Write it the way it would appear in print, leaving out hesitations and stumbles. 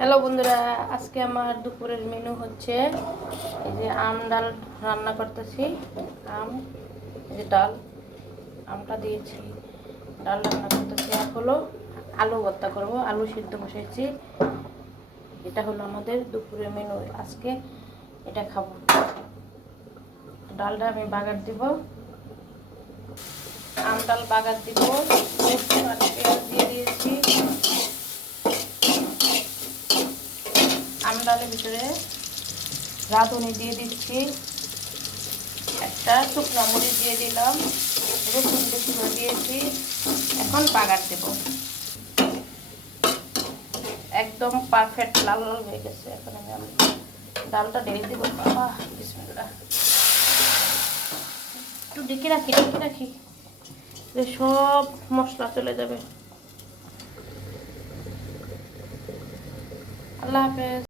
Hello বন্ধুরা, আজকে আমার দুপুরের মেনু হচ্ছে এই যে আম ডাল রান্না করতেছি। আম, এই যে ডাল, আমটা দিয়েছি, ডাল রান্না করতেছি। আর হলো আলু ভর্তা করব, আলু সিদ্ধ বসাইছি। এটা হলো আমাদের দুপুরের মেনু আজকে। এটা খাবো। ডালটা আমি বাগার দিব, আম ডাল বাগার দিব। রসুন আর পেঁয়াজ দিয়ে দিয়েছি। আম ডালের ভিতরে রাঁধুনি দিয়ে দিচ্ছি, একটা শুকনো মরিচ দিয়ে দিলাম, রসুন বেশি করে দিয়েছি। এখন বাগার দেব। একদম পারফেক্ট লাল লাল হয়ে গেছে। এখন আমি ডালটা ঢেলে দেবো। বাবা বিসমিল্লাহ। একটু ঢেকে রাখি সব মশলা চলে যাবে। আল্লাহ হাফেজ।